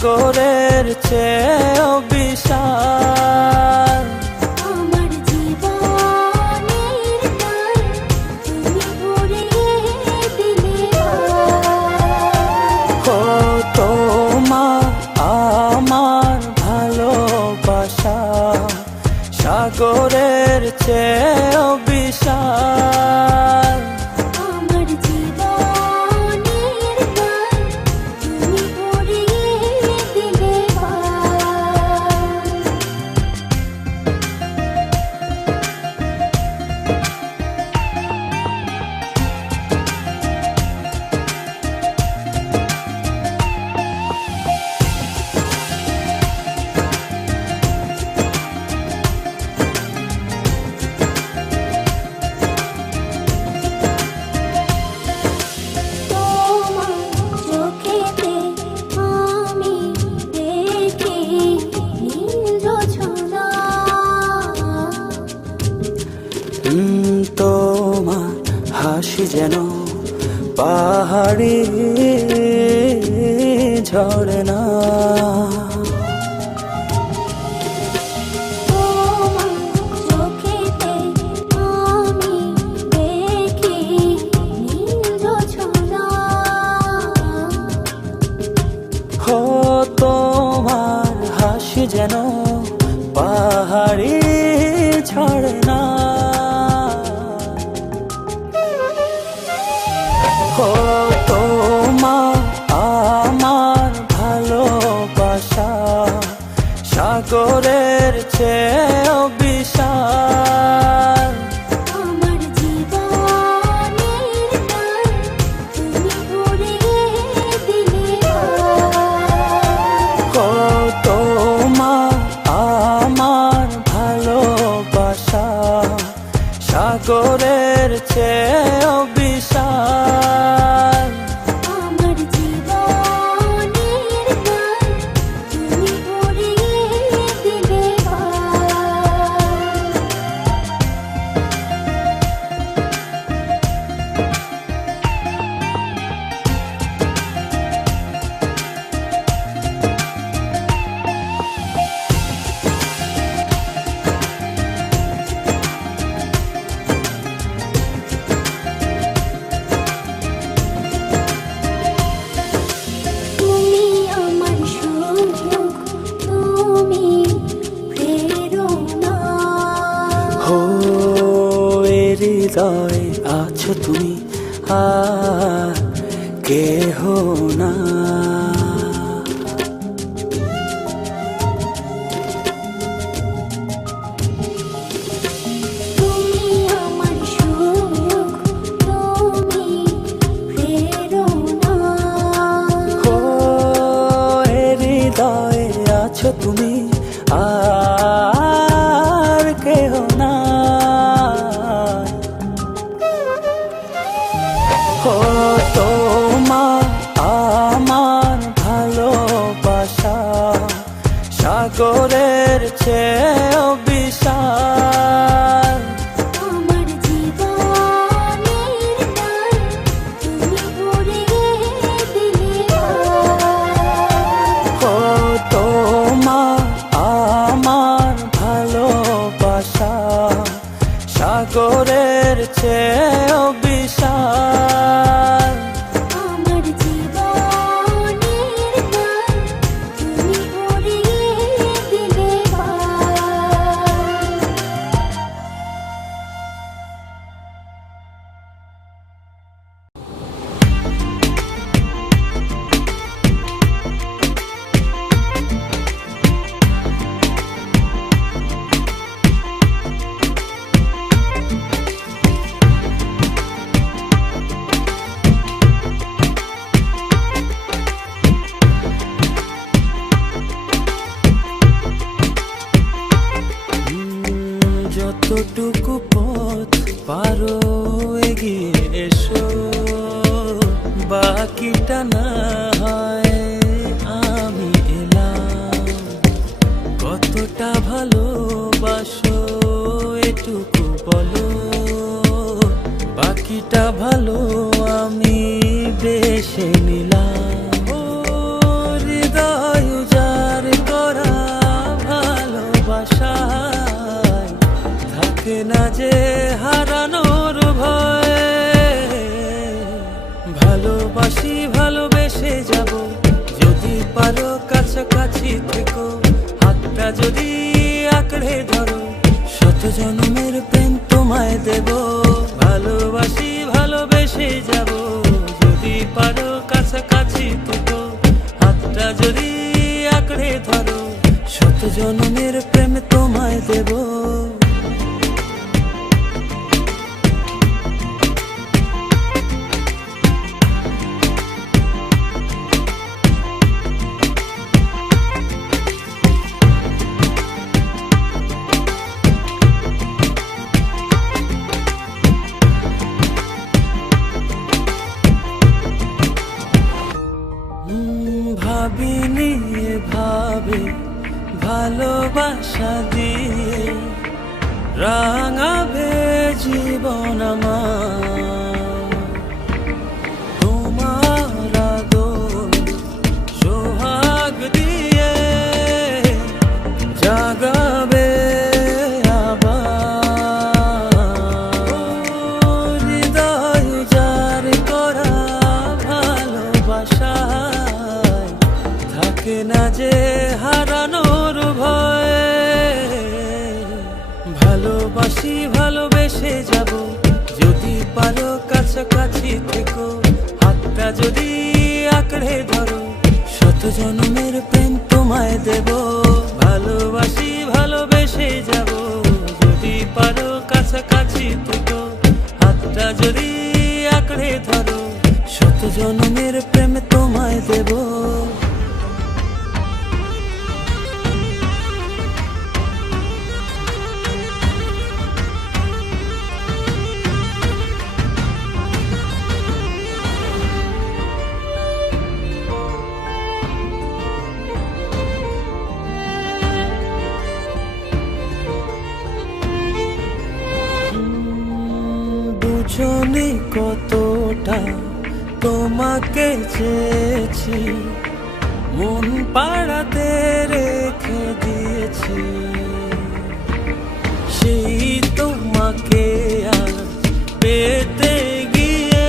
সাগরের চেয়েও বিশাল। আমার জীবনের গান তুমি ভরিয়ে দিলে। ও তোমার আমার ভালোবাসা সাগরের চেয়েও বিশাল। আমার জীবনের গান তুমি ভরিয়ে দিলে। তোমার চোখেতে আমি দেখি নীল জোছনা। তোমার হাসি যেন পাহাড়ি ঝরনা। তোমার চোখেতে আমি দেখি নীল জোছনা। হো তোমার হাসি যেন পাহাড়ি ঝরনা। হো তোমার আমার ভালোবাসা সাগরের চেয়েও বিশাল। আমার জীবনের গান তুমি ভরিয়ে দিলে। ও তোমার আমার ভালোবাসা সাগরের চেয়েও বিশাল। আমার জীবনের গান তুমি ভরিয়ে দিলে। তুমি আমার সুখ, তুমি প্রেরণা। হো এ হৃদয়ে আছো তুমি আর কেহ না। তুমি আমার সুখ, তুমি প্রেরণা। হো এ হৃদয়ে আছো তুমি আর কেহ না। ও তোমার আমার ভালোবাসা সাগরের চেয়েও বিশাল। আমার জীবনের গান তুমি ভরিয়ে দিলে। ও তোমার আমার ভালোবাসা সাগরের চেয়েও বিশাল। আমার জীবনের গান তুমি ভরিয়ে দিলে। পারো কাছাকাছি থেকো, হাতটা যদি আঁকড়ে ধরো, শত জন্মের প্রেম তোমায় দেব, ভালোবাসি ভালোবেসে যাব। যদি পারো কাছাকাছি থেকো, হাতটা যদি আঁকড়ে ধরো, শত জন্মের প্রেম তোমায় দেব। ভাবিনি ভাবে ভালোবাসা দিয়ে রাঙাবে জীবন আমার, তোমার আদর সোহাগ দিয়ে জাগাবে আবার। হৃদয় যার করা ভালোবাসা থাকে না যে হারানোর ভয়, ভালোবাসি ভালোবেসে যাব। যদি পারো কাছাকাছি থেকো, হাতটা যদি আঁকড়ে ধরো, শত জন্মের প্রেম তোমায় দেব, ভালোবাসি ভালোবেসে যাব। যদি পারো কাছাকাছি থেকো, হাতটা যদি আঁকড়ে ধরো, শত জন্মের প্রেম তোমায় দেব। দুজনে কতটা তোমাকে চেয়েছি, মন পাড়াতে রেখে দিয়েছি, সেই তোমাকে আজ পেতে গিয়ে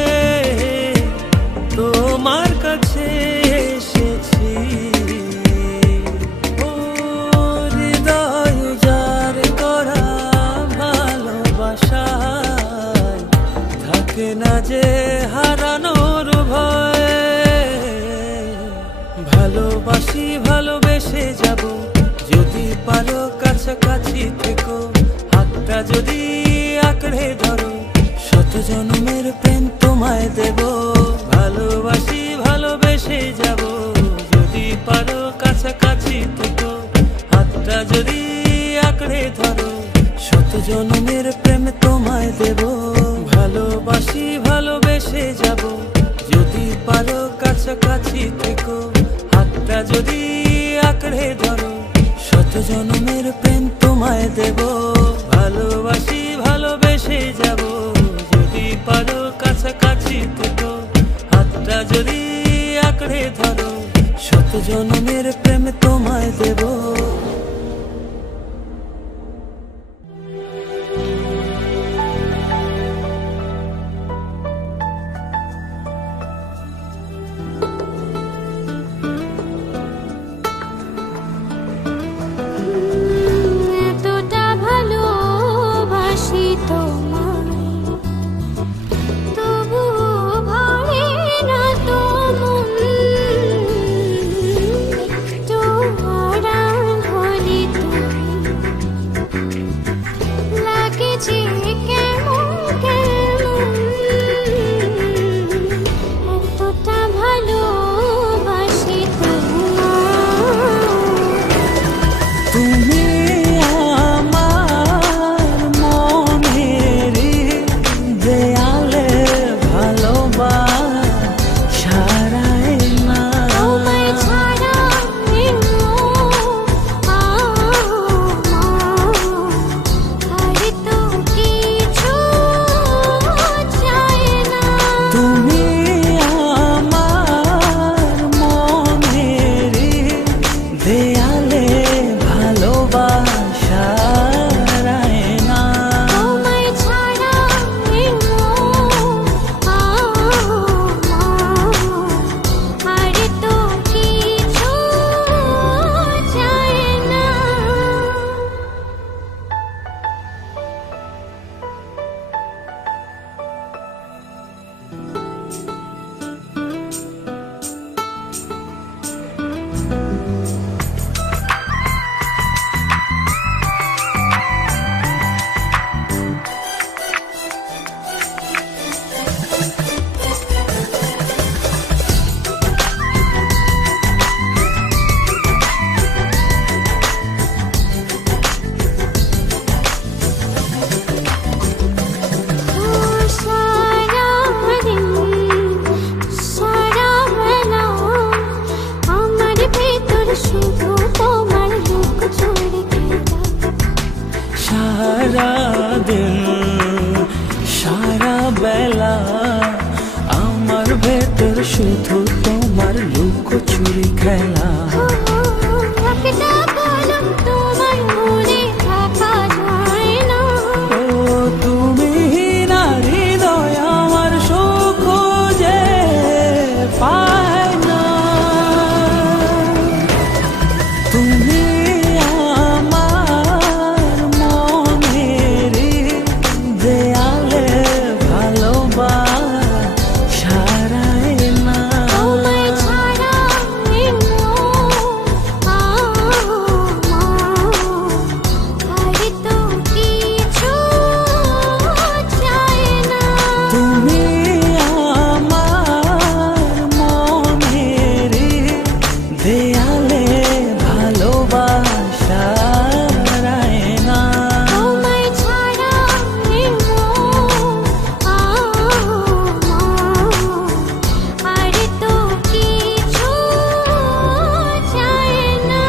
তোমার কাছে এসেছি। ও হৃদয় যার করা ভালোবাসা থাকে না যে হারানোর ভয়, ভালোবাসি ভালোবেসে যাব। যদি পারো কাছাকাছি থেকো, হাতটা যদি আঁকড়ে ধরো, শত জন্মের প্রেম তোমায় দেব, ভালোবাসি ভালোবেসে যাব। যদি পারো কাছাকাছি থেকো, হাতটা যদি আঁকড়ে ধরো, শত জন্মের প্রেম তোমায় দেব, ভালোবাসি ভালোবেসে যাব। যদি পারো কাছাকাছি থেকো, হাতটা যদি আঁকড়ে ধরো, শত জন্মের প্রেম তোমায় দেব, ভালোবাসি ভালোবেসে যাব। যদি পারো কাছাকাছি থেকো, হাতটা যদি আঁকড়ে ধরো, শত জন্মের প্রেম তোমায় দেব। এতটা ভালোবাসি তোমায়, তবুও ভরে না তো মন, একটু আড়াল তোমার লুকোচুরি খেলা। একটা পলক তোমার মনে থাকা যায় না। ও তুমি না হৃদয় আমার সুখ খুঁজে পায় না। তুমি আমার মনের দেয়ালে ভালোবাসা রায় না। তোমায় ছাড়া আর তো কিছু চাই না। তুমি আমার মনের দেয়ালে ভালোবাসা রায় না। তোমায় ছাড়া আর তো কিছু চাই না।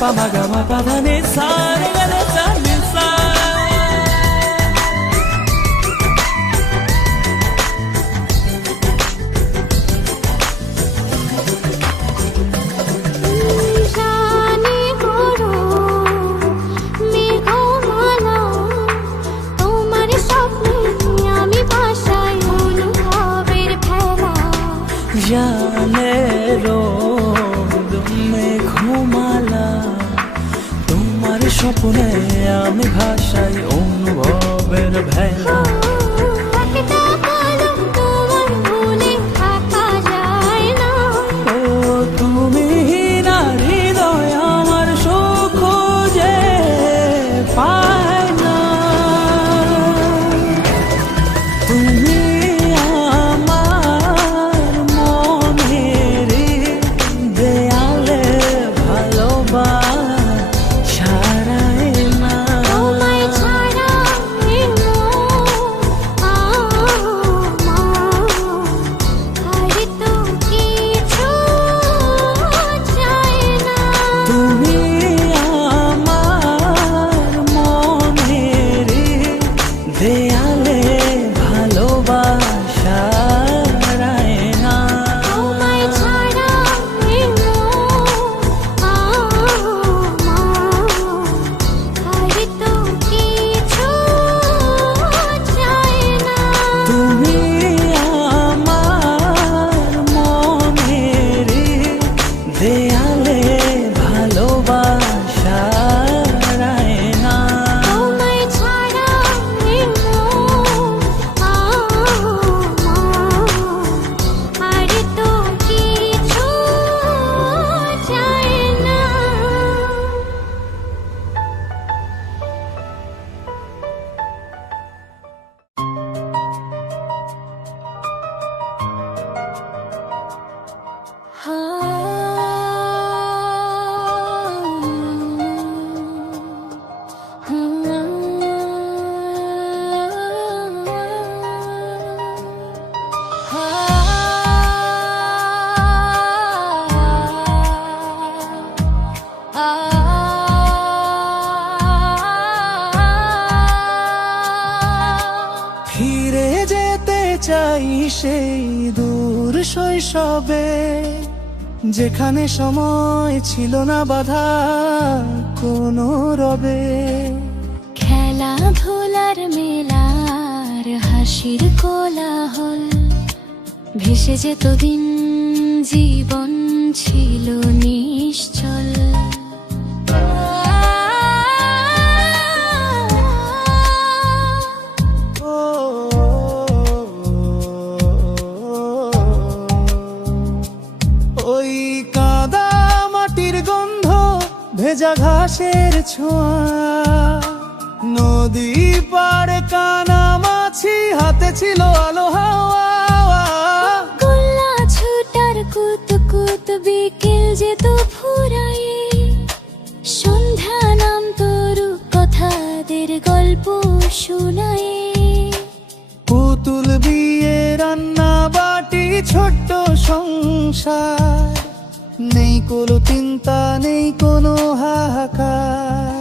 Pa ma ga ma pa da ni sa re ga re sa ni sa. জানি করো মেঘমালা, তোমার স্বপ্নে আমি ভাসাই অনুভবের ভেলা। জানে রোদ মেঘমালা, তোমার স্বপ্নে আমি ভাসাই অনুভবের ভেলা। একটা পলক তোমার মনে থাকা যায় না। ও তুমি না হৃদয় আমার সুখ খুঁজে পায় না। তুমি আমার মনের দেয়ালে ভালোবাসা রায় না। তোমায় ছাড়া আর তো কিছু চাই না। তুমি আমার মনের দেয়ালে ভালোবাসা রায় না। তোমায় ছাড়া আর তো কিছু চাই না। তুমি আমার মনের দেয়ালে ভালোবাসা রায় না। তোমায় ছাড়া আর তো কিছু চাই না। ফিরে যেতে চাই সেই দূর শৈশবে, যেখানে সময় ছিল না বাধা কোনো রবে। খেলাধুলার মেলার হাসির কোলাহল, ভেসে যেত দিন, জীবন ছিল নিশ্চল। ওই কাদা মাটির গন্ধ, ভেজা ঘাসের ছোঁয়া, নদী পাড়ে কানামাছি, হাতে ছিল আলো হাওয়া। গোল্লা ছুটার কুত কুত, বিকেল যেত ফুরায়ে, সন্ধ্যা নাম তরু কথাদের গল্প শোনায়। পুতুল বিয়ে রান্না বাটি ছোট্ট সংসার, নেই কোনো চিন্তা নেই কোনো হাহাকার।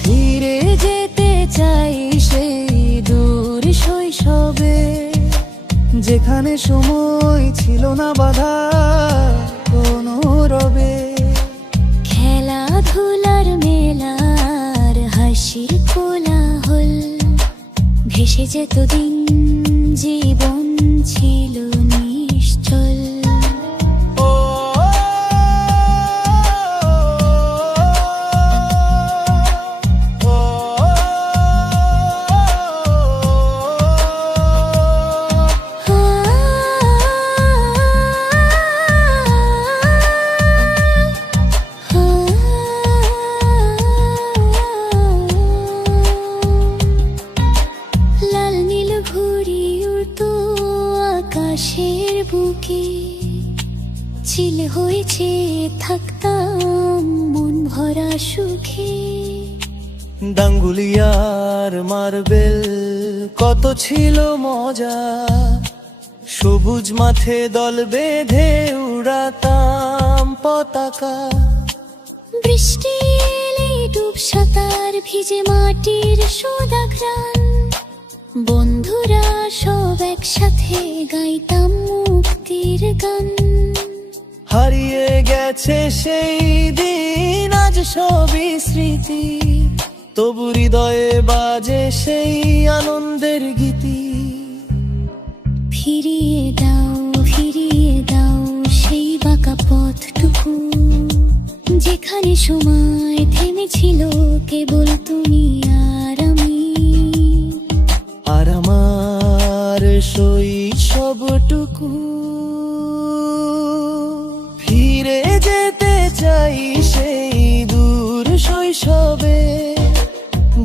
ফিরে যেতে চাই সেই দূর শৈশবে, যেখানে সময় ছিল না বাধা কোনো রবে। খেলাধুলার মেলার হাসির কোলাহল, ভেসে যেত দিন জীবন ছিল নিশ্চল। লাল নীল ঘুড়ি উড়তো আকাশের বুকে, চিল হয়েছে থাকতাম মন ভরা সুখে। ডাঙ্গুলিয়ার মার্বেল কত ছিল মজা, সবুজ মাঠে দল বেঁধে উড়াতাম পতাকা। বৃষ্টি এলে ডুব সাঁতার ভিজে মাটির সোদা ঘ্রাণ, বন্ধুরা সব একসাথে গাইতাম মুক্তির গান। হারিয়ে গেছে সেই দিন আজ সবই স্মৃতি, তবু হৃদয়ে বাজে সেই আনন্দের গীতি। ফিরিয়ে দাও সেই বাঁকা পথটুকু, যেখানে সময় থেমেছিল কেবল তুমি আর আমি। আর আমার শৈশবটুকু, ফিরে যেতে চাই সেই দূর শৈশবে,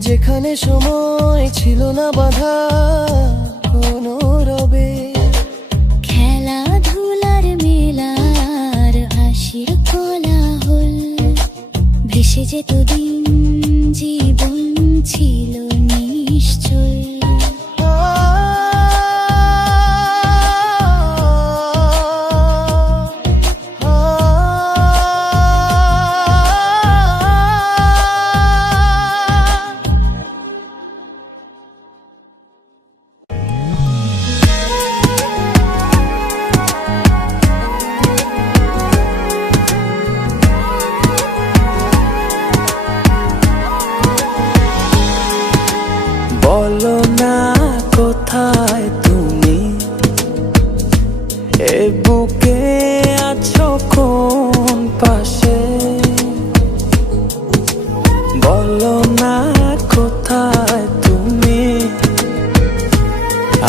যেখানে সময় ছিল না বাধা কোনো রবে। খেলাধুলার মেলার হাসির কোলাহল, ভেসে যেত দিন জীবন ছিল নিশ্চল। বলো না কোথায় তুমি, এ বুকে আছো কোন পাশে। বলো না কোথায় তুমি,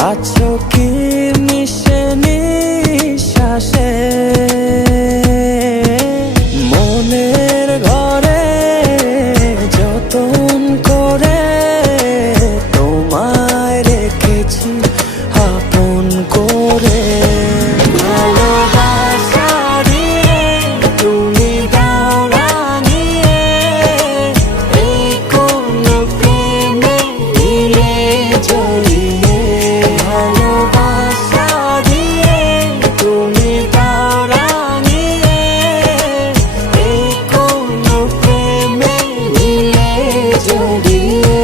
আছো কি মিশে নিঃশ্বাসে। মনের ঘরে যতন করে তোমায় রেখেছি আপন করে। ভালোবাসা দিয়ে তুমি দাও রাঙিয়ে, এই কোন প্রেমে দিলে জড়িয়ে। ভালোবাসা দিয়ে তুমি দাও রাঙিয়ে, এই কোন প্রেমে দিলে জড়িয়ে।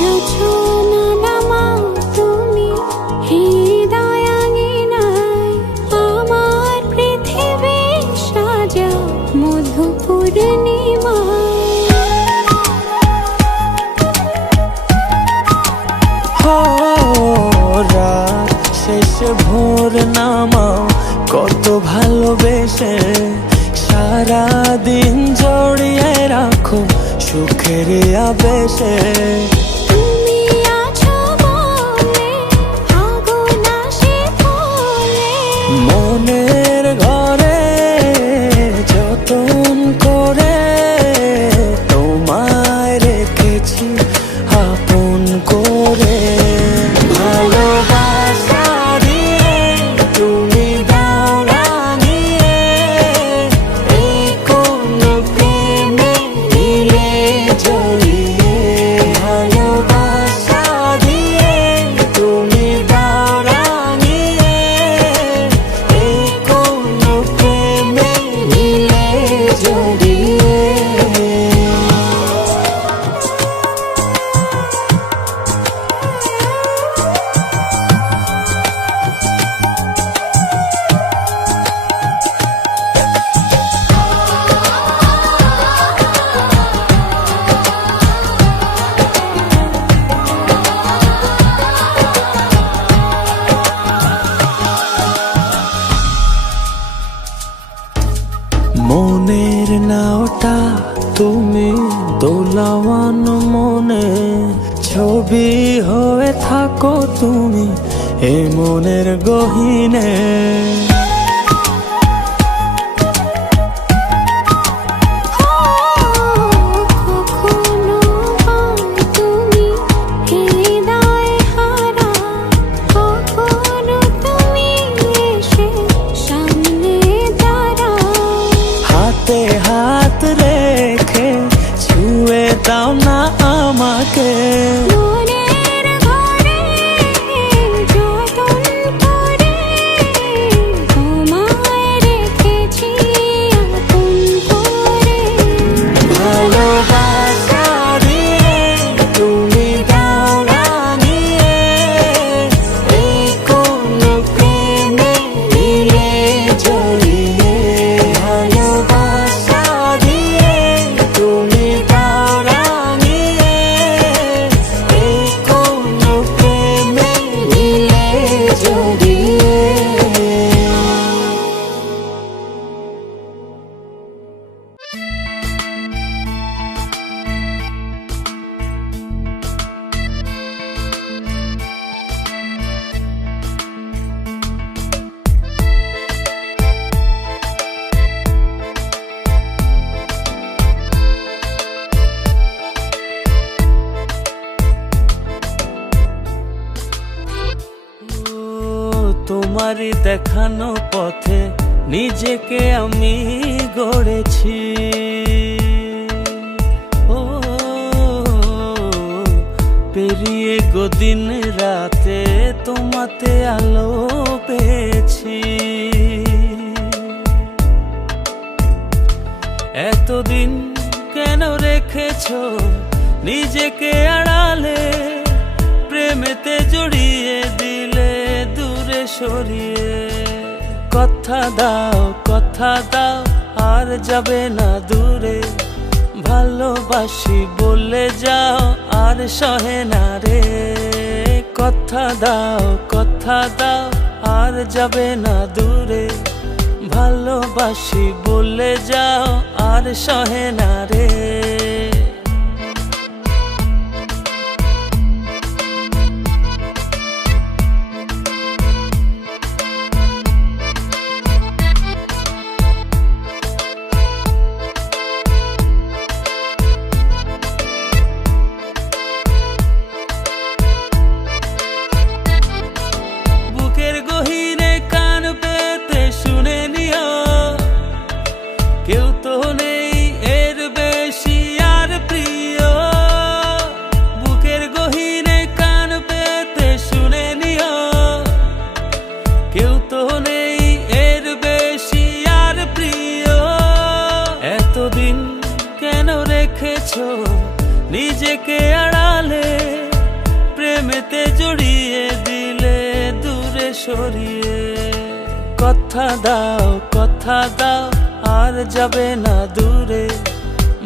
যোজনা নামাও তুমি হৃদয় আঙিনায়, আমার পৃথিবী সাজাও মধু পূর্ণিমায়। রাত শেষে ভোর নামাও কত ভালোবেসে, সারাদিন জড়িয়ে রাখো সুখের আবেশে। তুমি আছো বলে আগুন আসে ফোঁটা তুমি দোলাওয়ান মনে, ছবি হয়ে থাকো তুমি এ মনের গহীনে। হাত রেখে ছুঁয়ে দাও না আমাকে, মনের ঘরে যতন করে তোমায় রেখেছি আপন করে। ভালোবাসা দিয়ে তুমি দাও রাঙিয়ে, এই কোন প্রেমে দিলে জড়িয়ে। ভালোবাসা দিয়ে তুমি দাও রাঙিয়ে, এই কোন প্রেমে দিলে জড়িয়ে। তোমারই দেখানো পথে নিজেকে আমি গড়েছি, ও পেরিয়ে গো দিন রাতে তোমাতে আলো পেয়েছি। এতদিন কেন রেখেছো নিজেকে আড়ালে, প্রেমেতে জড়িয়ে দিলে দূরে সরিয়ে। কথা দাও আর যাবে না দূরে, ভালোবাসি বলে যাও আর সহে না রে। কথা দাও আর যাবে না দূরে, ভালোবাসি বলে যাও আর সহে না রে। বুকের গহীনে কান পেতে শুনে নিও, কেউ তো নেই এর বেশি আর প্রিয়। বুকের গহীনে কান পেতে শুনে নিও, কেউ তো নেই এর বেশি আর প্রিয়। এতদিন কেন রেখেছো নিজেকে আড়ালে, প্রেমেতে জড়িয়ে দিলে দূরে সরিয়ে। কথা দাও আর যাবে না দূরে,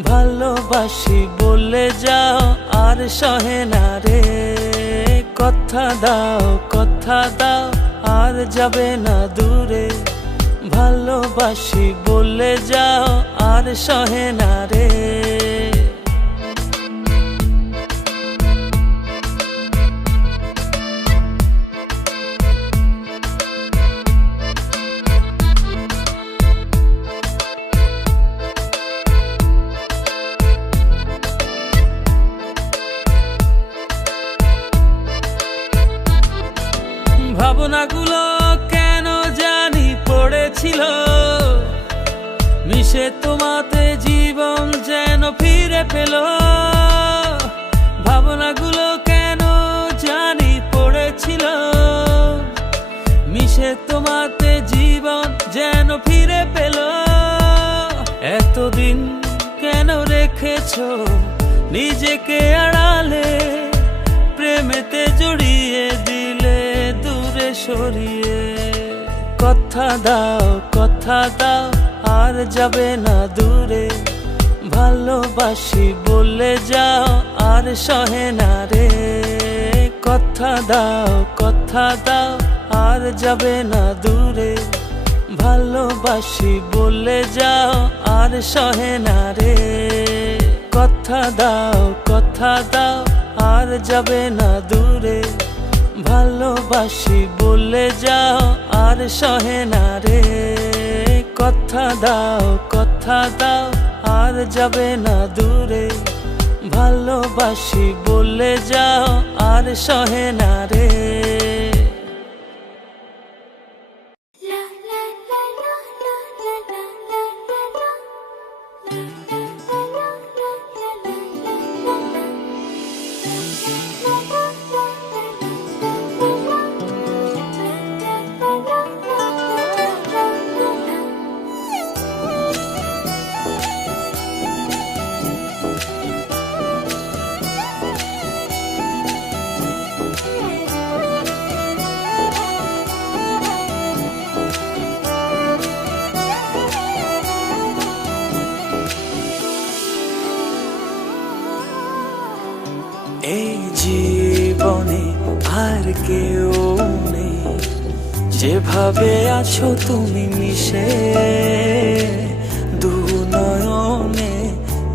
ভালোবাসি বলে যাও আর সহে না রে। কথা দাও আর যাবে না দূরে, ভালোবাসি বলে যাও আর সহে না রে। ভাবনাগুলো কেন জানি পড়েছিল, মিশে তোমাতে জীবন যেন ফিরে পেল। ভাবনাগুলো কেন জানি পড়েছিল, মিশে তোমাতে জীবন যেন ফিরে পেল। এতদিন কেন রেখেছো নিজেকে আড়ালে, প্রেমেতে জড়িয়ে দিলে দূরে সরিয়ে। কথা দাও আর যাবে না দূরে, ভালোবাসি বলে যাও আর সহে না রে। কথা দাও আর যাবে না দূরে, ভালোবাসি বলে যাও আর সহে না রে। কথা দাও আর যাবে না দূরে। ভালোবাসি বলে যাও আর সহে না রে। কথা দাও আর যাবে না দূরে। ভালোবাসি বলে যাও আর সহে না রে। এই জীবনে আর কেউ নেই, যেভাবে আছো তুমি মিশে দু নয়নে।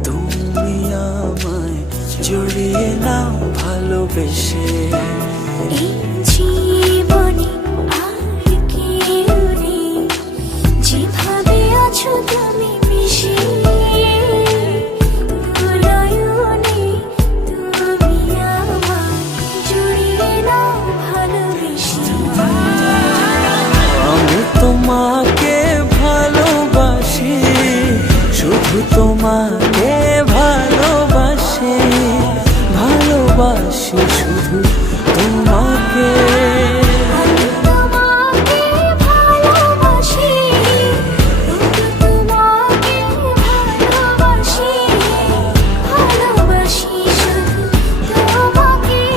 তুমি আমায় জড়িয়ে নাও ভালোবেসে। এই জীবনে আর কেউ নেই, যেভাবে আছো তুমি মিশে দু নয়নে। তুমি আমায় জড়িয়ে নাও ভালোবেসে। আমি তোমাকে ভালোবাসি, শুধু তোমাকে ভালোবাসি, ভালোবাসি শুধু তোমাকে। আমি তোমাকে ভালোবাসি, শুধু তোমাকে ভালোবাসি, ভালোবাসি শুধু তোমাকে।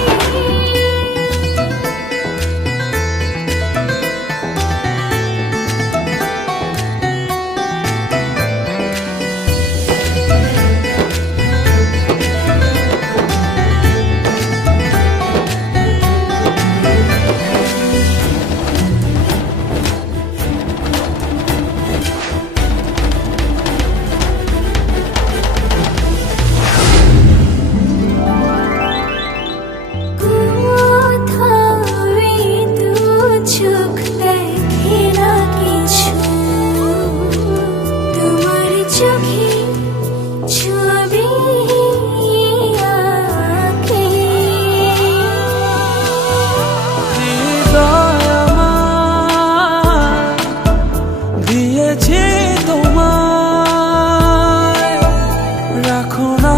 চোখ দেখে না কিছু, তোমার চোখে ছবি আঁকে। হৃদয় আমার দিয়েছি তোমায়, রাখো না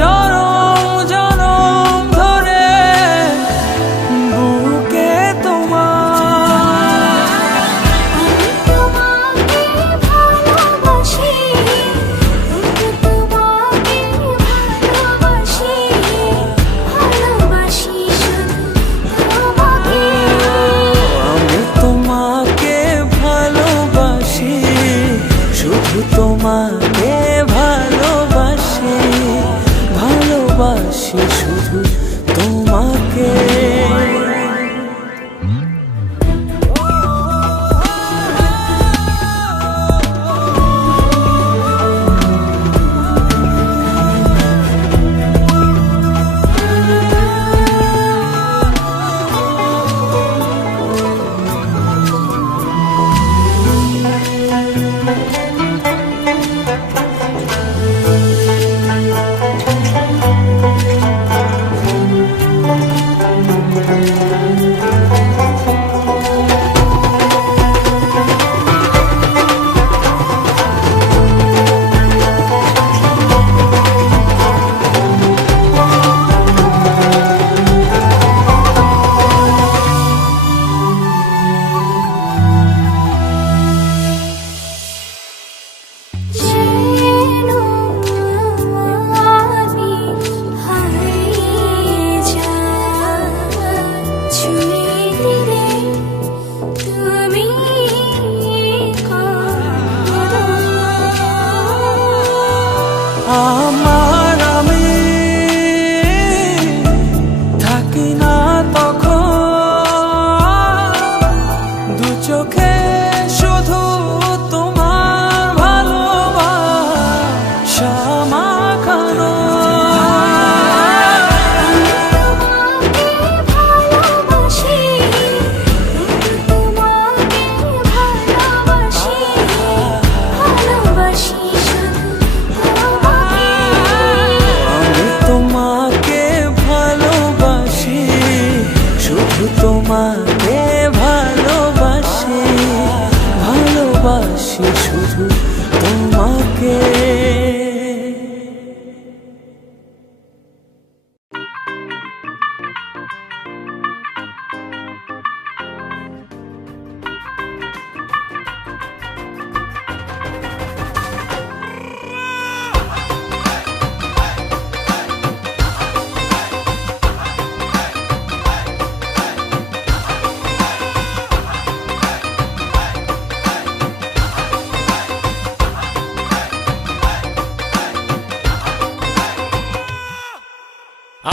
জনম জনম ধরে বুকে তোমার। আমি তোমাকে ভালোবাসি, শুধু তোমাকে ভালোবাসি, ভালোবাসি শুধু তোমাকে। আমি তোমাকে ভালোবাসি, শুধু তোমাকে ভালোবাসি, ভালোবাসি শুধু তোমাকে। যেন আমি হারিয়ে যাই, ছুঁয়ে দিলে তুমি কাঁদো। আমার আমি থাকি না তখন, দু চোখে শুধু ভালোবাসি শুধু তোমাকে।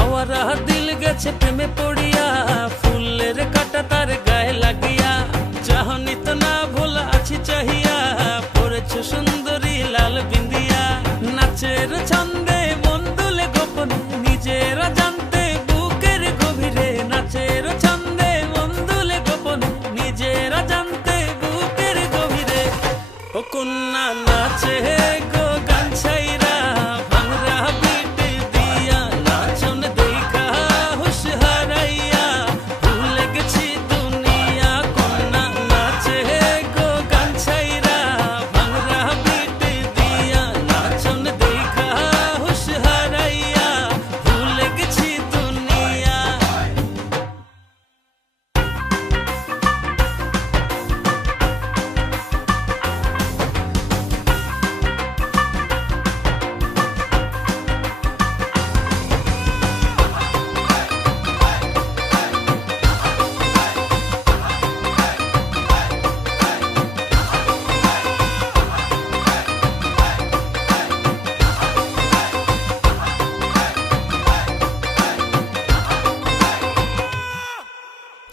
আওয়ারা দিল গেছে প্রেমে পড়িয়া, ফুলের কাটা তার গায়ে লাগিয়া, চাহনি তো না ভোলা আছি চাহিয়া, পড়েছ সুন্দরী লাল বিন্দিয়া। নাচের ছন্দে মন দুলে গোপনে, নিজেরা জানতে বুকের গভীরে, নাচের ছন্দে মন দুলে গোপনে, নিজেরা জানতে বুকের গভীরে। ও কন্যা নাচে গো গান ছাইরা, ভাঙরা বিট দিয়া, নাচন দেখা হুশ হারাইয়া, ভুলে গেছি দুনিয়া। কন্যা নাচে গো গান ছাইরা, ভাঙরা বিট দিয়া, নাচন দেখা হুশ হারাইয়া, ভুলে গেছি দুনিয়া।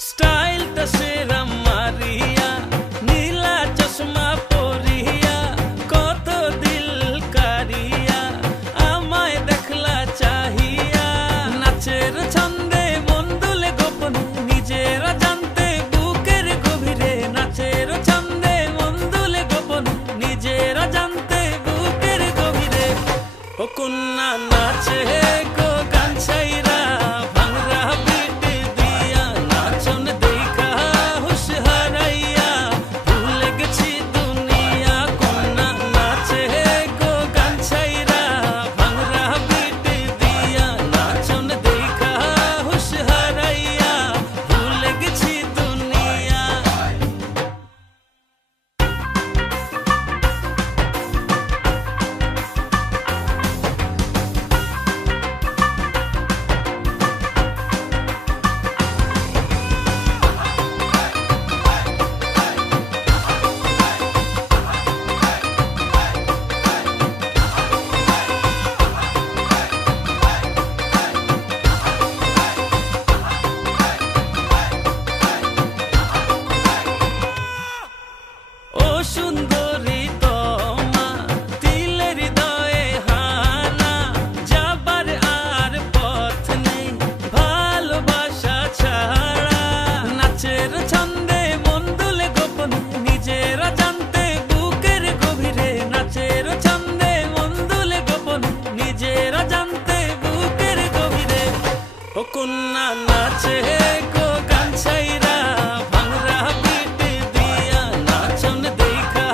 স্টাইলটা সেরা মারিয়া, নীলা চশমা পরিয়া, কত দিল কারিয়া, আমায় দেখলা চাহিয়া। নাচের ছন্দে মন দুলে গোপনে, নিজেরা জানতে বুকের গভীরে, নাচের ছন্দে মন দুলে গোপনে, নিজেরা জানতে বুকের গভীরে। ও কন্যা নাচে গো গান ছাইরা, ভাঙরা বিট দিয়া, নাচন দেখা হুশ হারাইয়া, ভুলে গেছি দুনিয়া। কন্যা নাচে গো গান ছাইরা, ভাঙরা বিট দিয়া, নাচন দেখা হুশ হারাইয়া, ভুলে গেছি দুনিয়া। ও সুন্দরী তোমা, তিলের হৃদয়ে হানা, যাবার আর পথ নেই ভালোবাসা ছাড়া। নাচের ছন্দে মন দুলে গোপনে, নিজেরা জানতে বুকের গভীরে, নাচের ছন্দে মন দুলে গোপনে, নিজেরা জানতে বুকের গভীরে। ও কন্যা নাচে গো গান ছাইরা, ভাঙরা বিট দিয়া, নাচন দেখা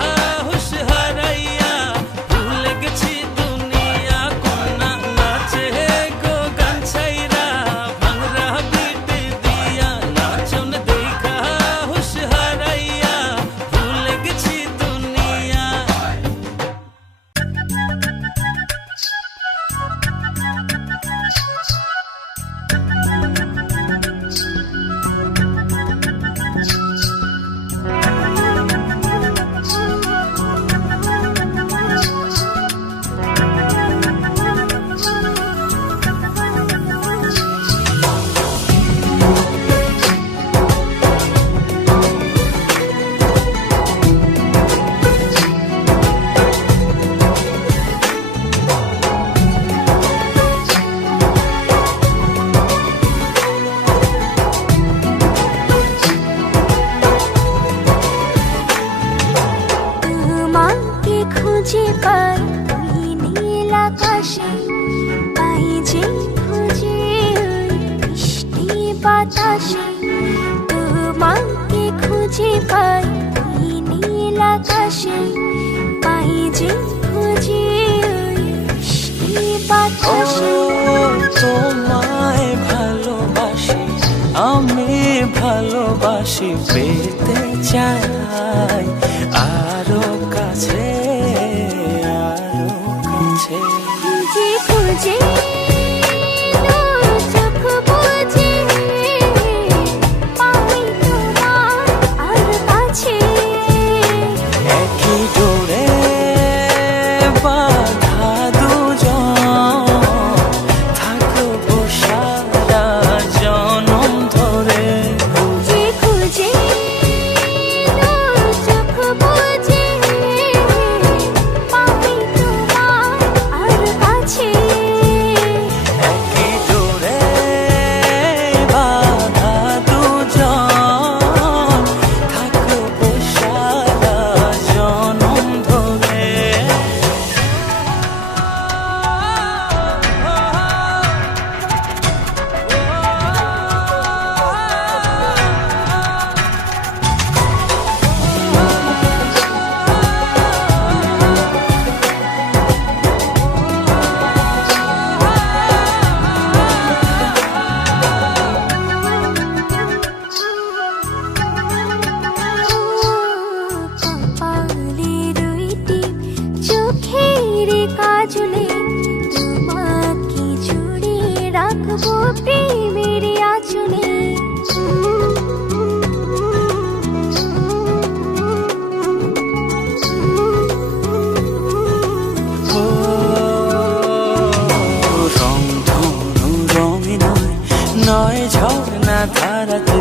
আকাশে পাই যে খুঁজে ওই সেই বাতাসে। তোমায় ভালোবাসি, আমি ভালোবাসি, পেতে চাই আরো কাছে, আরো কাছে। খুঁজে খুঁজে দু চোখ বুজে পাই তোমায় আর কাছে। একই ডোরে বাঁধা দুজন, থাকবো সারা জনম ধরে। খুঁজে খুঁজে দু চোখ বুজে পাই তোমায় আর কাছে। একই ডোরে বাঁধা দুজন, থাকবো সারা জনম ধরে। কপালে দুইটি চোখের কাজলে তোমাকে জুড়ে রাখবো প্রেমের আঁচলে। রংধনু রঙে নয়, নয় ঝর্ণা ধারাতে,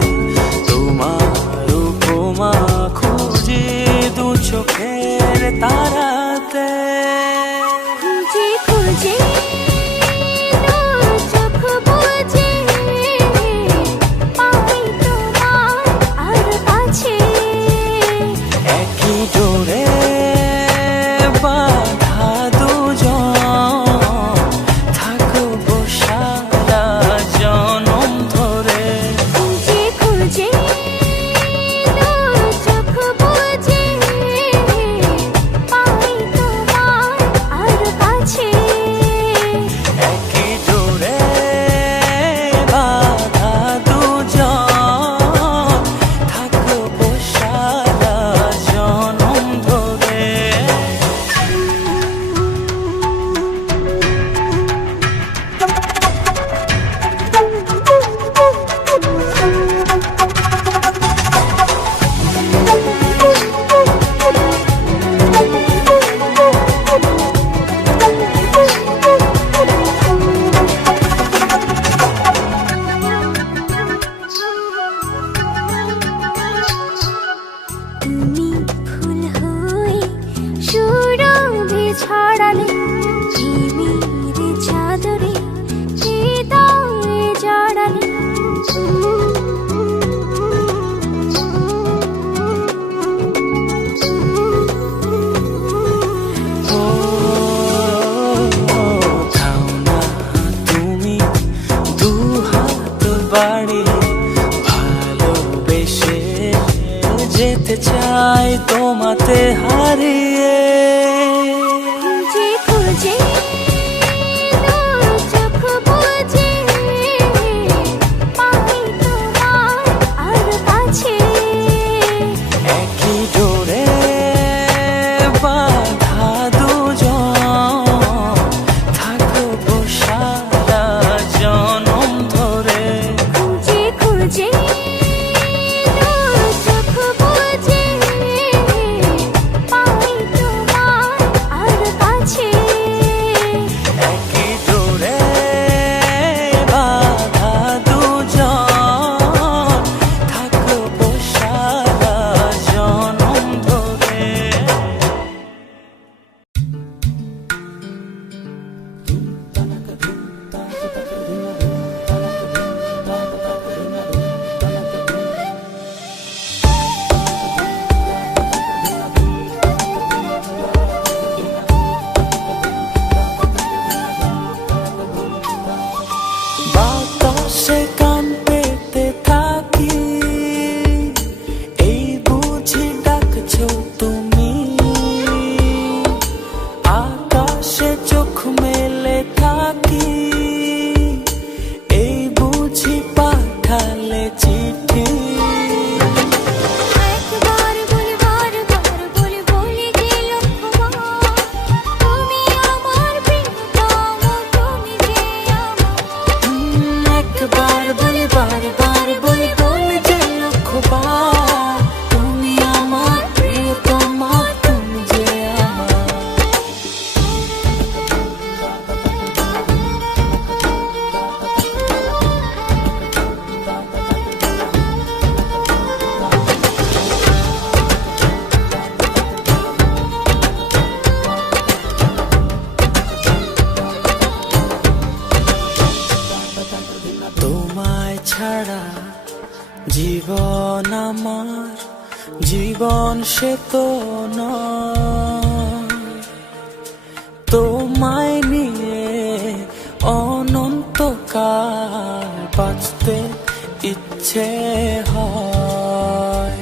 তোমার উপমা খুঁজে দু চোখের তারাতে। খুঁজে খুঁজে দু চোখ বুজে পাই তোমায় আর কাছে। একই ডোরে বাঁধা দুজন, থাকবো সারা জনম ধরে। খুঁজে খুঁজে দু চোখ বুজে পাই তোমায় আর কাছে। একই ডোরে বাঁধা দুজন, থাকবো সারা জনম ধরে। তুমি ফুল হয়ে সুরভি ছড়ালে ঝিমির চাদরে হৃদয়ে জড়ালে। ও থাও না তুমি দু হাত বাড়িয়ে, ভালোবেসে যেতে চাই তোমাতে হারিয়ে। খুঁজে খুঁজে দু চোখ বুজে পাই তোমায় আর কাছে। একই ডোরে বাঁধা দুজন, থাকবো সারা জনম ধরে। খুঁজে খুঁজে দু চোখ বুজে পাই তোমায় জীবন সে তো নয়, তোমায় নিয়ে অনন্তকাল বাঁচতে ইচ্ছে হয়।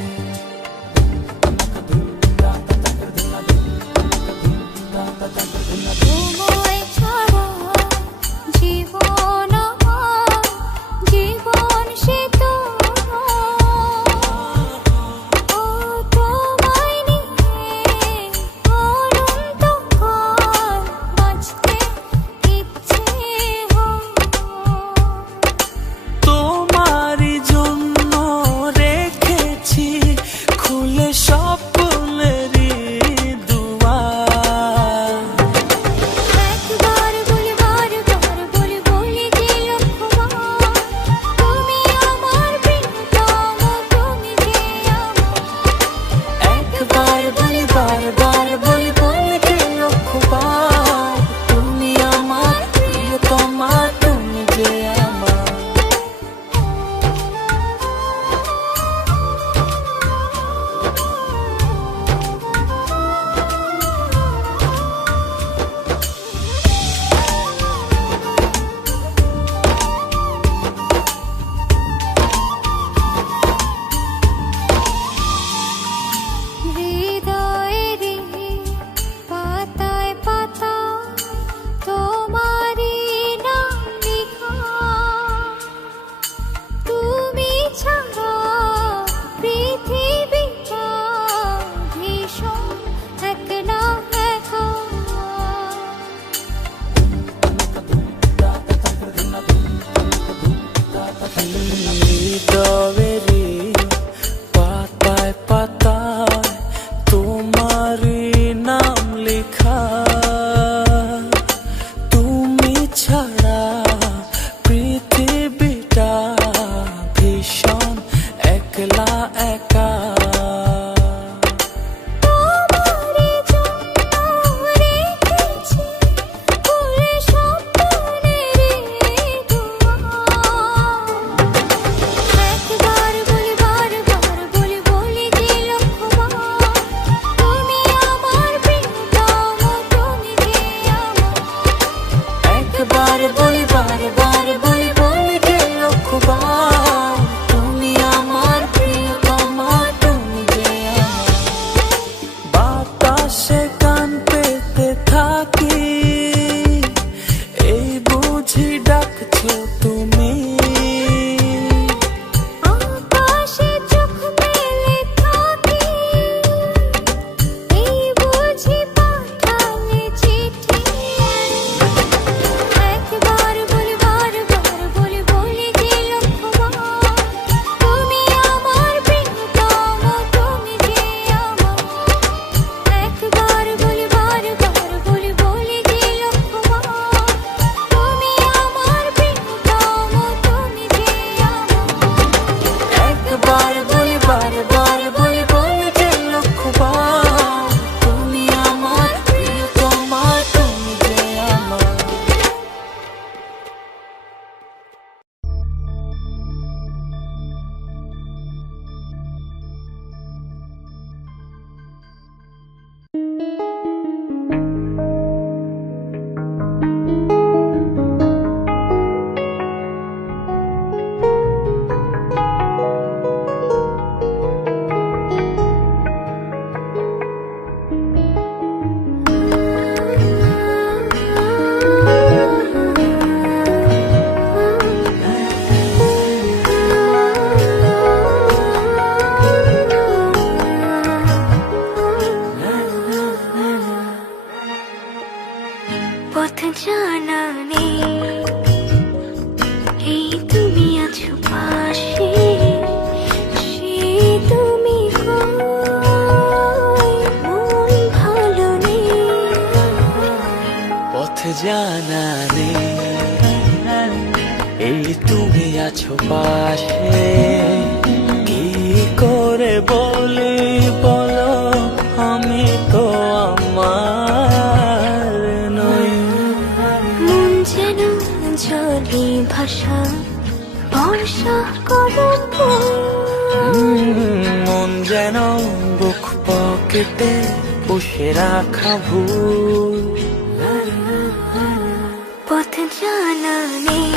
তোমায় ছাড়া জীবন আমার, জীবন সে তো ও তোমায় নিয়ে অনন্তকাল বাঁচতে ইচ্ছে হয়। তোমারই জন্য রেখেছি খুলে স্বপ্নেরই দুয়ার। একবার বলি বারবার বলি বলি যে লক্ষ্যবার, তুমি আমার প্রিয়তম, তুমি যে আমার। একবার বলি বারবার বলি বলি যে লক্ষ্যবার, তুমি আমার প্রিয়তমা, তুমি যে আমার। হৃদয়েরই পাতায় পাতায় তোমারই নাম লেখা, তুমি ছাড়া পৃথিবীটা ভীষণ একলা একা। হৃদয়েরই পাতায় পাতায় তোমারই নাম লেখা, তুমি ছাড়া পৃথিবীটা ভীষণ একলা একা। তোমারই জন্য রেখেছি খুলে স্বপ্নেরই দুয়ার। একবার বলি বারবার বলি বলি যে লক্ষ্যবার, তুমি আমার প্রিয়তম, তুমি যে আমার। একবার বলি বারবার বলি বলি যে লক্ষ্যবার, তুমি আমার প্রিয়তমা, তুমি যে আমার। বাতাসে গান পেতে থাকি, এই বুঝি ডাকছো তুমি। আকাশে চোখ মেলে থাকি, এই বুঝি পাঠালে চিঠি। একবার বলি বারবার বলি বলি যে লক্ষ্যবার, তুমি আমার প্রিয়তম, তুমি যে আমার। একবার বলি বারবার বলি বলি যে লক্ষ্যবার, তুমি আমার প্রিয়তম, তুমি যে আমার। একবার বলি বারবার বলি বলি যে লক্ষ্যবার, তুমি আমার প্রিয়তমা, তুমি যে আমার। পথ জানা নেই, এই তুমি আছো পাশে, সে তুমি কই, মন ভালো নেই। পথ জানা নেই, এই তুমি আছো পাশে, কি করে বলি বলো, আমি তো আমার নই। মন যেন জলে ভাষা বর্ষা করো, মন যেন পুষে রাখা ভুল। পথ জানা নেই,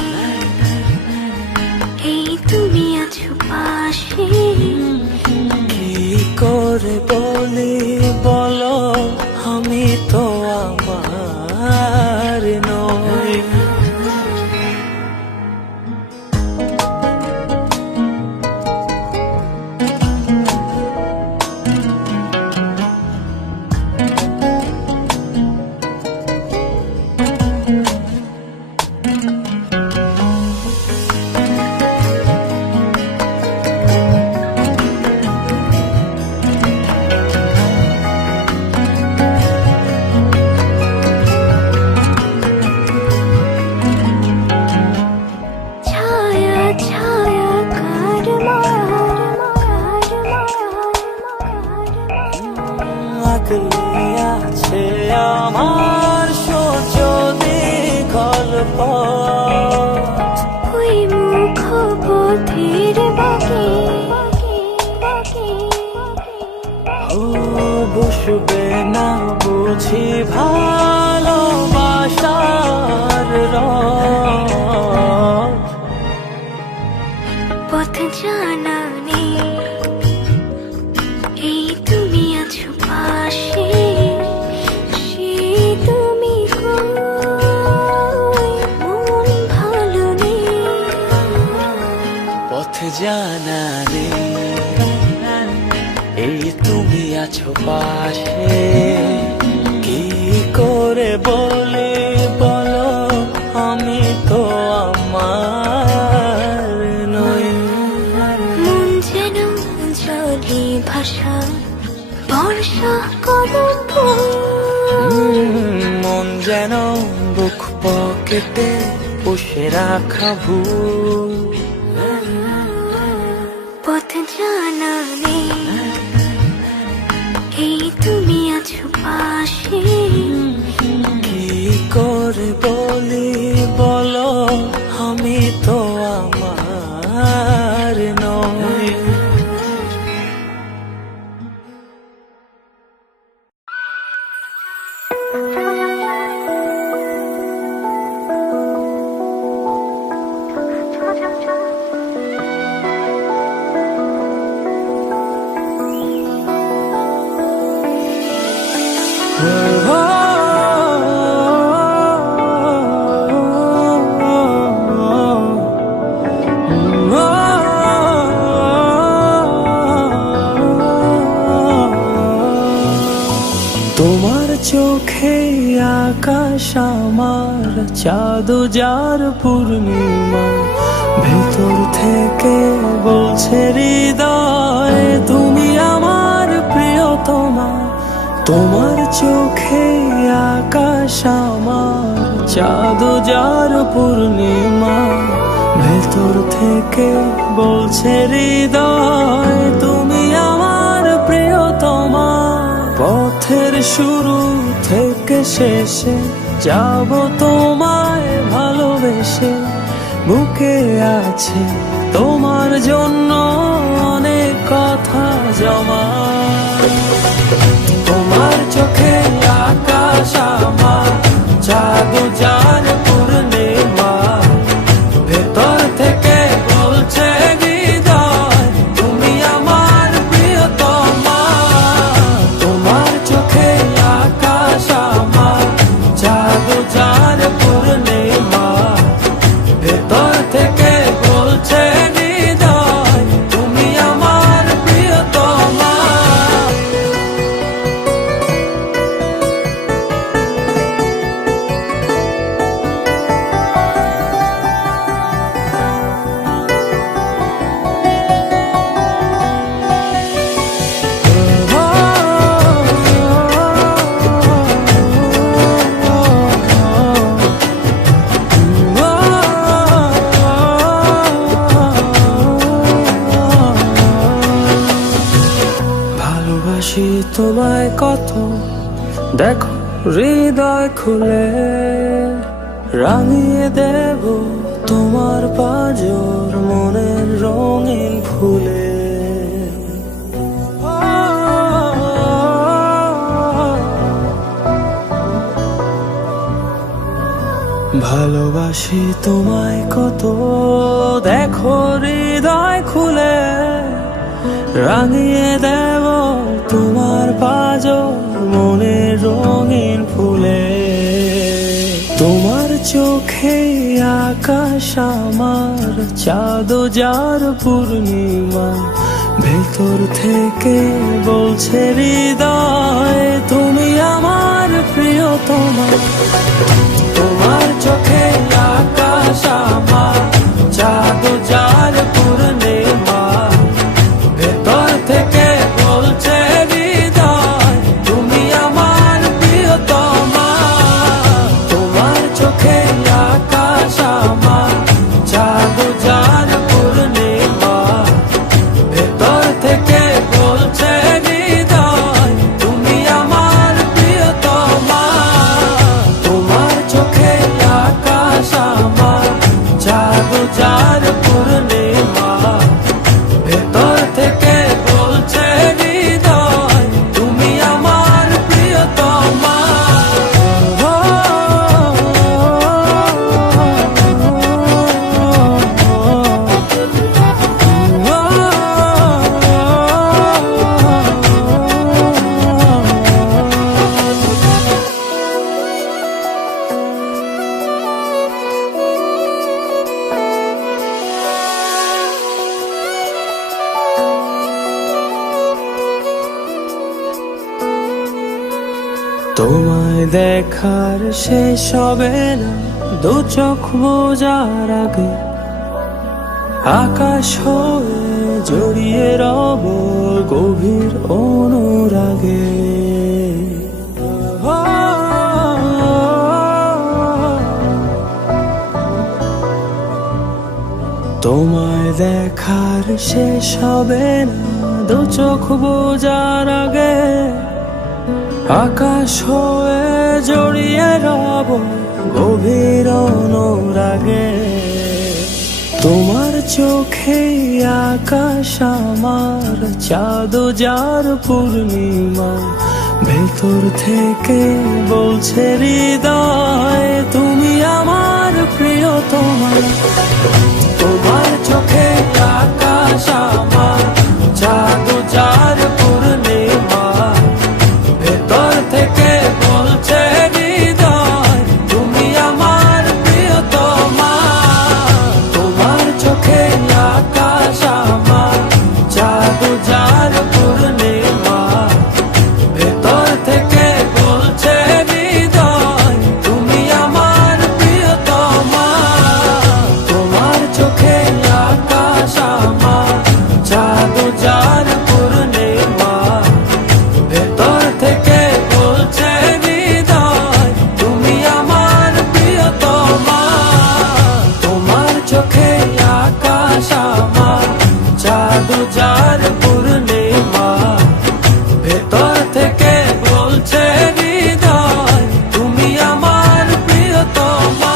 এই তুমি আছো পাশে। কি করে বলি বলো, আমি তো আমার নই। ছায়া ছায়া কার মায়া, আগলে আছে আমার সহ্য গল্প। ওই মুখ পথের বাকি, ও বসবে না বুঝি ভালোবাসার রথ। পথ জানা নেই, এই তুমি আছো পাশে। সে তুমি কই, মন ভালো নেই। পথ জানা নেই, এই তুমি আছো পাশে। কি করে বলে বলো, আমি তো আমার নই। মন যেন জলে ভাষা, বর্ষা করুণ মন যেন বুক পকেটে পুষে রাখা ভুল। পথ জানা নেই, এই তুমি আছো পাশে। কি করে বলি বলো, আমি তো আমার নই। তোমার চোখে আকাশ আমার, চাঁদ যার পূর্ণিমা। ভেতর থেকে বলছে হৃদয়, তুমি আমার প্রিয়তমা। তোমার চোখে আকাশ আমার, চাঁদ যার পূর্ণিমা। ভেতর থেকে বলছে হৃদয়, তুমি আমার প্রিয়তমা। পথের শুরু থেকে শেষে যাব তোমায় ভালোবেসে। বুকে আছে তোমার জন্য অনেক কথা জমা। তোমার চোখে আকাশ আমার, চাঁদ যার পূর্ণিমা। ভেতর থেকে বলছে হৃদয়, তুমি আমার প্রিয়তমা। তোমার চোখে আকাশ আমার, চাঁদ যার পূর্ণিমা। ভেতর থেকে বলছে হৃদয়, তুমি আমার প্রিয়তমা। ভালোবাসি তোমায় কত, দেখো হৃদয় খুলে। রাঙিয়ে দেব তোমার পাজর মনের রঙিন ফুলে। ভালোবাসি তোমায় কত, দেখো হৃদয় খুলে রাঙিয়ে দেব তোমার পাজর মনের রঙিন ফুলে। তোমার চোখে আকাশ আমার, চাঁদ যার পূর্ণিমা, ভেতর থেকে বলছে হৃদয় তুমি আমার প্রিয়তমা। তোমার চোখে আকাশ আমার, চাঁদ যার পূর্ণিমা, ভেতর থেকে বলছে হৃদয় তুমি আমার প্রিয়তমা। তোমার চোখে আকাশ আমার, চাঁদ যার পূর্ণিমা, ভেতর থেকে বলছে হৃদয় তুমি আমার প্রিয়তমা। তোমার চোখে আকাশ আমার, চাঁদ যার পূর্ণিমা, ভেতর থেকে বলছে হৃদয় তুমি আমার প্রিয়তমা। তোমায় দেখার শেষ হবে না দু চোখ বোঝার আগে, আকাশ হয়ে জড়িয়ে রব গভীর অনুরাগে। তোমায় দেখার শেষ হবে না দু চোখ বোঝার আগে, আকাশ হয়ে জড়িয়ে রব গভীর অনুরাগে। তোমার চোখে আকাশ আমার, চাঁদ যার পূর্ণিমা, ভেতর থেকে বলছে হৃদয় তুমি আমার প্রিয়তমা। তোমার চোখে আকাশ আমার, চাঁদ যার পূর্ণিমা, ভেতর থেকে বলছে হৃদয় তুমি আমার প্রিয়তমা। তোমার চোখে আকাশ আমার, চাঁদ যার পূর্ণিমা, ভেতর থেকে বলছে হৃদয় তুমি আমার প্রিয়তমা। তোমার চোখে আকাশ আমার, চাঁদ যার পূর্ণিমা, ভেতর থেকে বলছে হৃদয় তুমি আমার প্রিয়তমা। তোমার চোখে আকাশ আমার, চাঁদ যার পূর্ণিমা, ভেতর থেকে বলছে হৃদয় তুমি আমার প্রিয়তমা।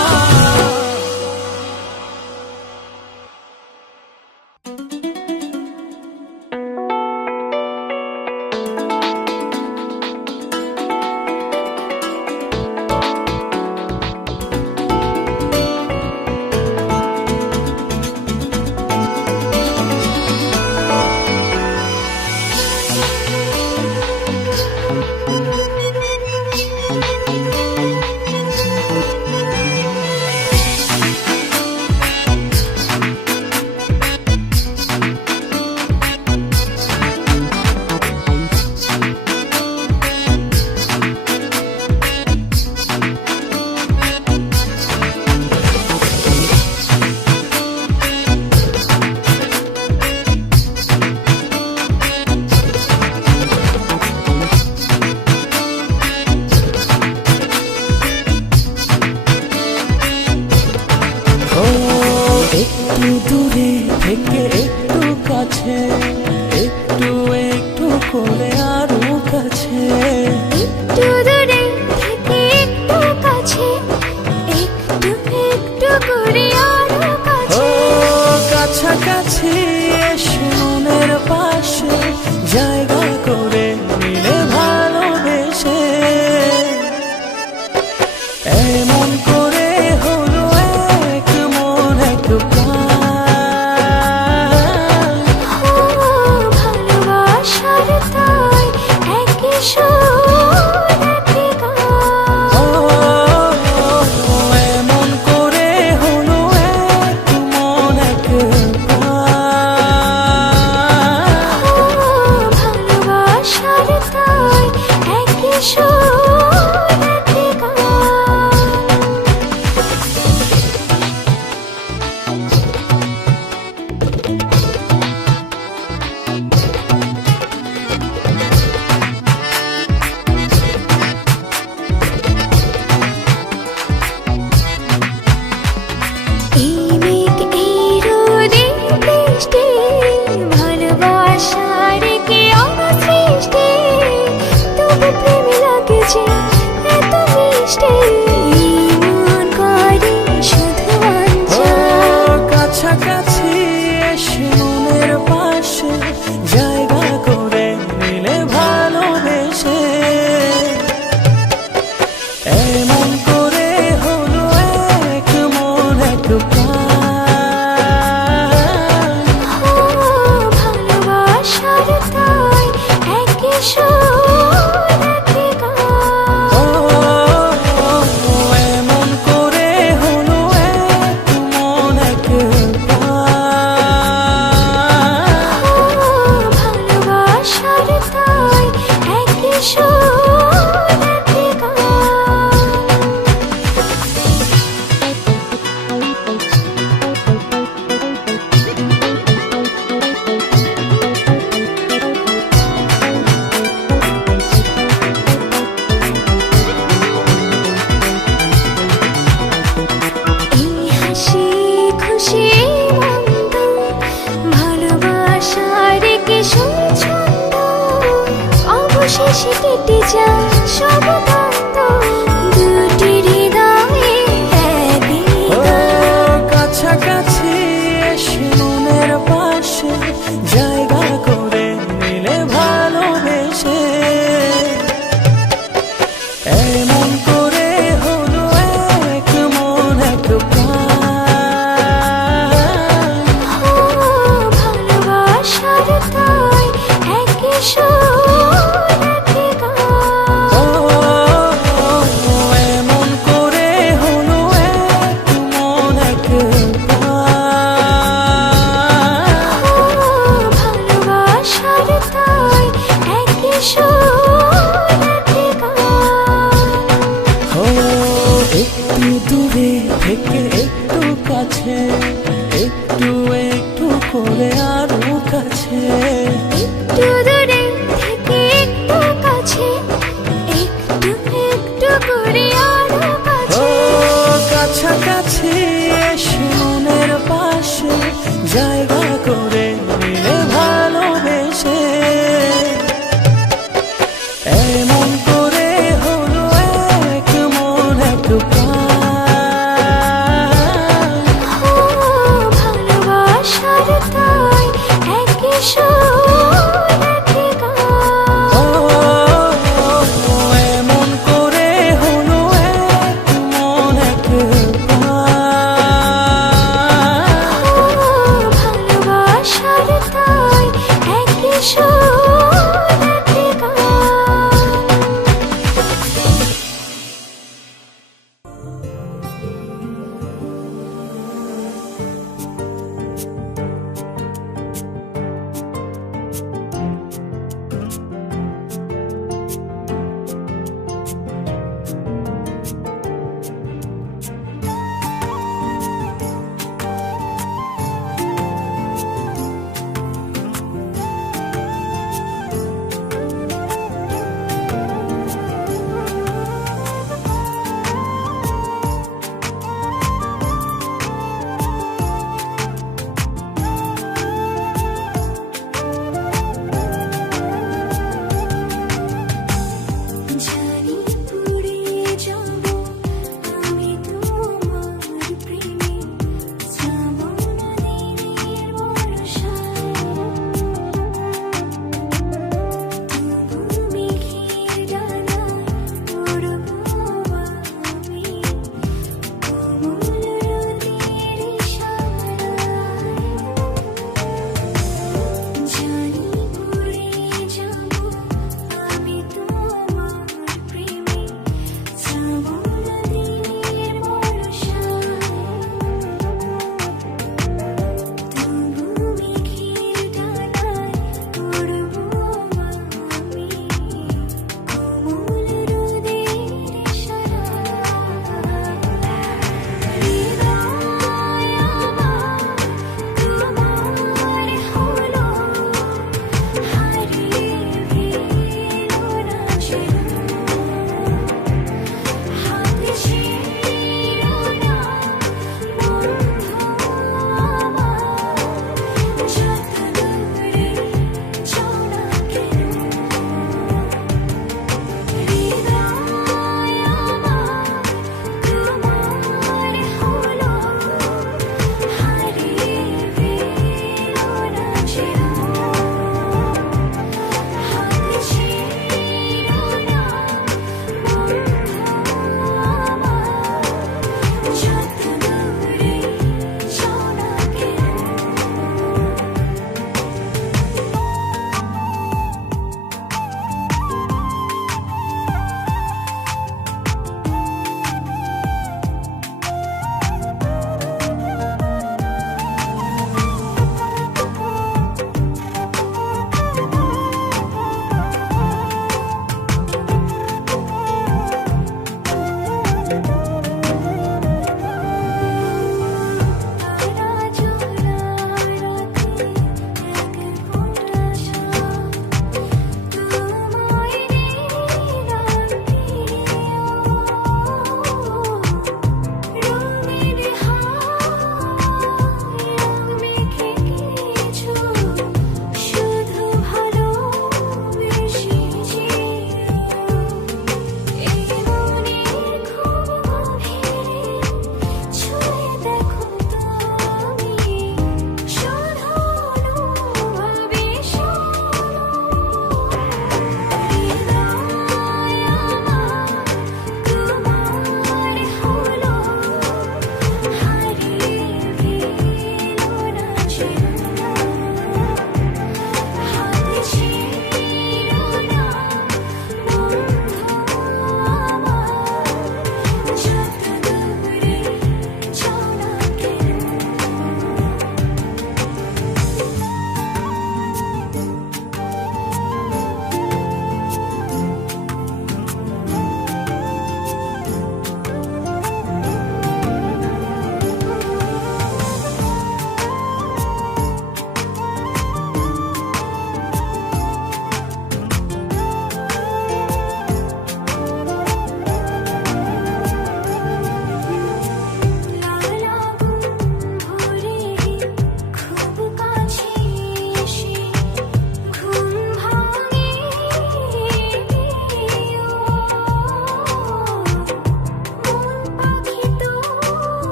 একটু দূরে থেকে একটু কাছে, একটু একটু করে আরো কাছে। একটু দূরে থেকে একটু কাছে, একটু একটু করে আরো কাছে। ও কাছাকাছি এসে মনের পাশে জায়গা করে নিলে ভালোবেসে। এমন করে হলো সোনালি গান। এই মেঘ এই রোদে বৃষ্টি ভালোবাসার কি অসৃষ্টি, তবু প্রেম লাগে যে এত মিষ্টি, মন করে শুধু ও বাঞ্ছা। কাছাকাছি এসে মনের পাশে জায়গা করে নিলে ভালোবেসে, এমন করে হলো এক মন এক প্রাণ। ভালোবাসার তাই একই সোনালি গান। ও এমন করে হলো এক মন এক প্রাণ। ভালোবাসার তাই একই সোনালি গান। এই হাসি খুশি মন্দ ভালোবাসার কি ছন্দ, অবশেষে কেটে যায় সব দ্বন্দ্ব, দুটি হৃদয়ে এক ও হৃদয়। কাছাকাছি এসে মনের পাশে জায়গা করে নিলে ভালোবেসে, এমন করে হলো এক মন এক প্রাণ। ভালোবাসার তাই একই সোনালি গান। ও এমন করে হলো এক মন এক প্রাণ। ভালোবাসার তাই একই সোনালি গান। ও একটু দূরে থেকে একটু কাছে, একটু একটু করে আরো কাছে, একটু দূরে থেকে একটু কাছে, একটু একটু করে আরো ও কাছে। কাছাকাছি এসে মনের পাশে জায়গা করে নিলে ভালোবেসে, এমন করে হলো এক মন এক প্রাণ। ভালোবাসার তাই একই সোনালি গান। ও এমন করে হলো এক মন এক প্রাণ।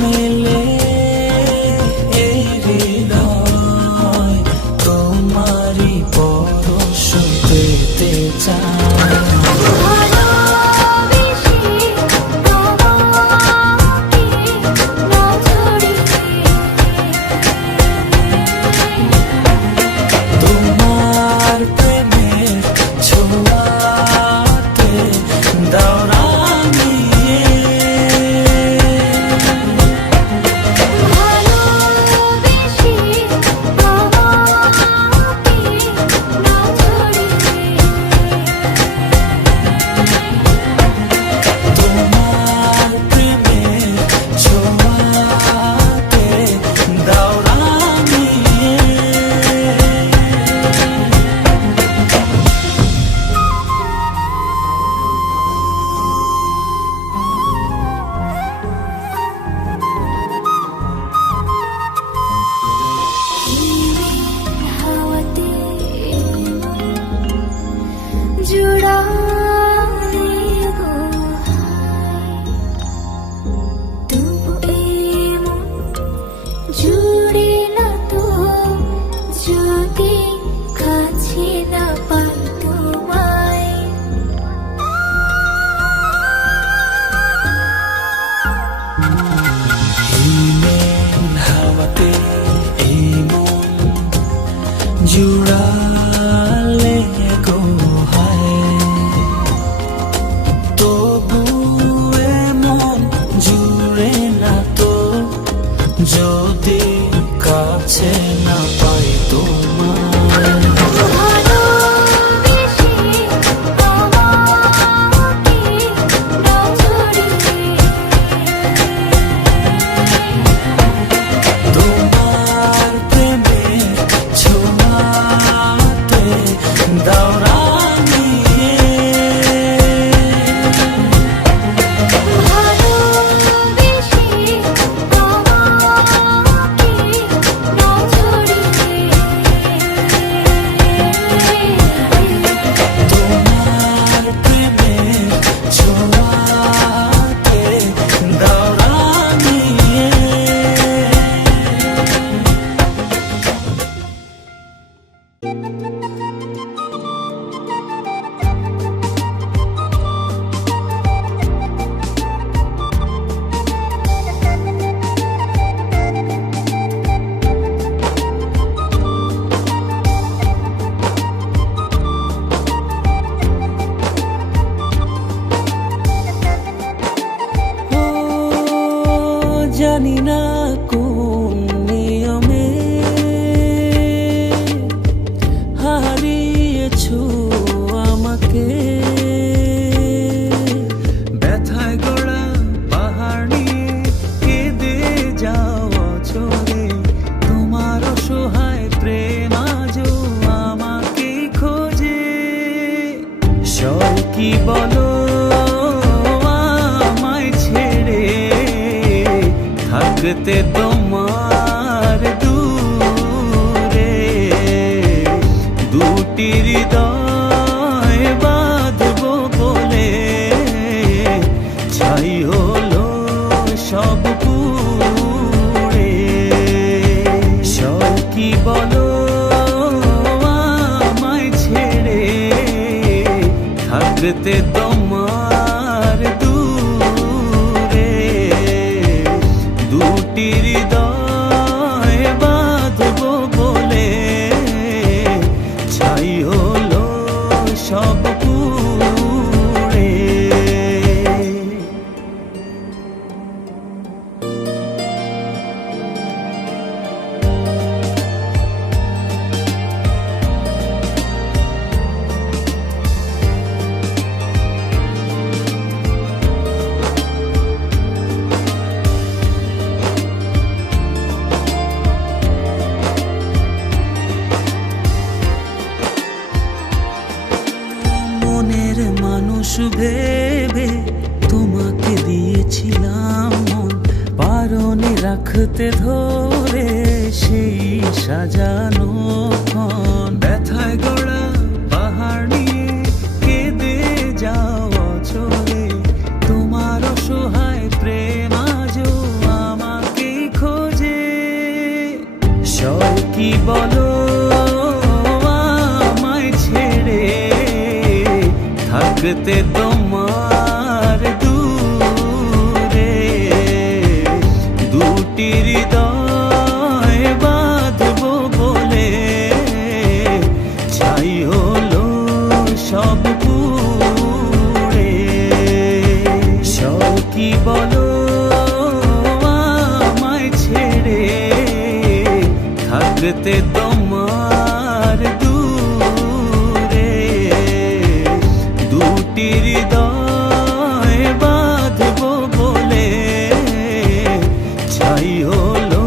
মেলে এই হৃদয় তোমারই পরশ পেতে চায়। তোমার প্রেমের ছোঁয়াতে দাও রাঙিয়ে তোমার প্রেমের ছোঁয়াতে দাও রাঙিয়ে। জুড়ে না তো যদি কাছে না পাই তোমায়, হিমেল হাওয়াতে এই মন জুড়ালে গো হায়, তবু এ মন জুড়ে না তো যদি কাছে না পাই তোমায়। তোমার প্রেমের ছোঁয়াতে দাও রাঙিয়ে তোমার প্রেমের ছোঁয়াতে দাও রাঙিয়ে। ও জানি না কোন নিয়মে হারিয়েছো আমাকে, ব্যথায় গড়া পাহাড় নিয়ে কেঁদে যাও অচরে, তোমার অসহায় প্রেম আজও আমাকে খোঁজে। সব কি বলো আমায় ছেড়ে থাকতে তোমার দূরে, দুটি হৃদয় বাঁধবো বলে ছাই হলো সব পুড়ে। সব কি বলো আমায় ছেড়ে থাকতে তোমার দূরে, দুটি হৃদয় বাঁধবো বলে ছাই হলো সব পুড়ে। মনের মানুষ ভেবে তোমাকে দিয়েছিলাম মন, পারনে রাখতে ধরে সেই সাজানো ক্ষণ। ব্যথায় গড়া পাহাড় নিয়ে কেঁদে যাও অচরে, তোমার অসহায় প্রেম আজও থাকতে তোমার দূরে দুটি হৃদয় বাঁধবো বলে ছাই হলো সব পুড়ে। কি বলো আমায় ছেড়ে থাকতে তোমার দূরে দুটি হৃদয় বাঁধবো বলে ছাই হলো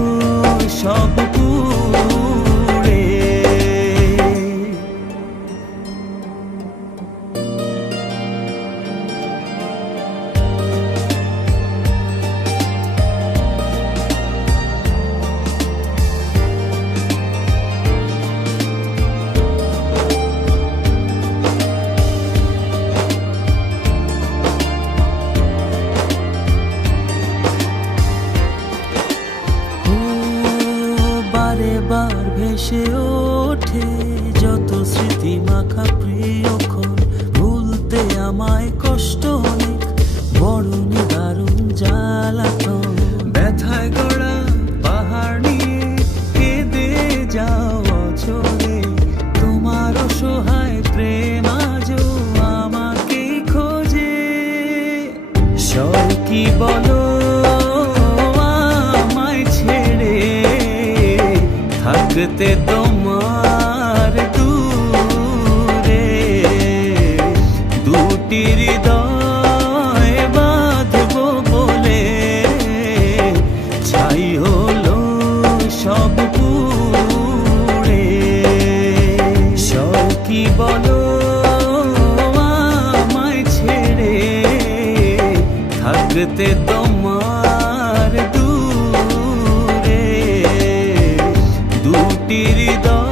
সব পুড়ে। বার ভেসে ওঠে যত স্মৃতি মাখা প্রিয়ক্ষণ, ভুলতে আমায় কষ্ট অনেক, বড় নিদারুণ জ্বালাতন। ব্যথায় গড়া পাহাড় নিয়ে কেঁদে যাও অঝরে, তোমার অসহায় প্রেম আজও আমাকে খোঁজে। সব কি বলো থাকতে তোমার দূরে দুটি হৃদয় বাঁধবো বলে ছাই হলো সব পুড়ে। সব কি বলো আমায় ছেড়ে থাকতে তোমার দূরে দুটি হৃদয়